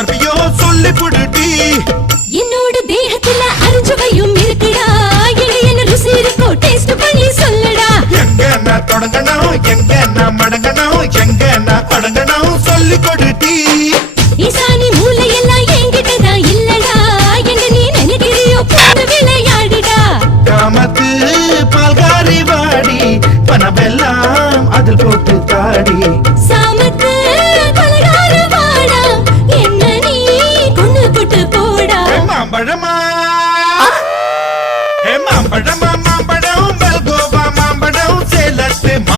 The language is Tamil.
சுவர்பியோ சொல்லி புடுட்டி என்னோட தேகத்துல அரிஞ்சுவையும் இருக்குடா என்ன ருசி இருக்கோ டேஸ்ட் பண்ணி சொல்லடா எங்க நான் தொடங்கணும் எங்க நான் மடங்கணும் எங்க நான் அடங்கணும் சொல்லி கொடுட்டி ஈசானி மூளையெல்லாம் என்கிட்டதான் இல்லடா என்ன நீ நினைக்கிறியோ போன விளையாடுடா காமத்து பால்காரி வாடி பணமெல்லாம் அதில் போட்டு தாடி சாமத்து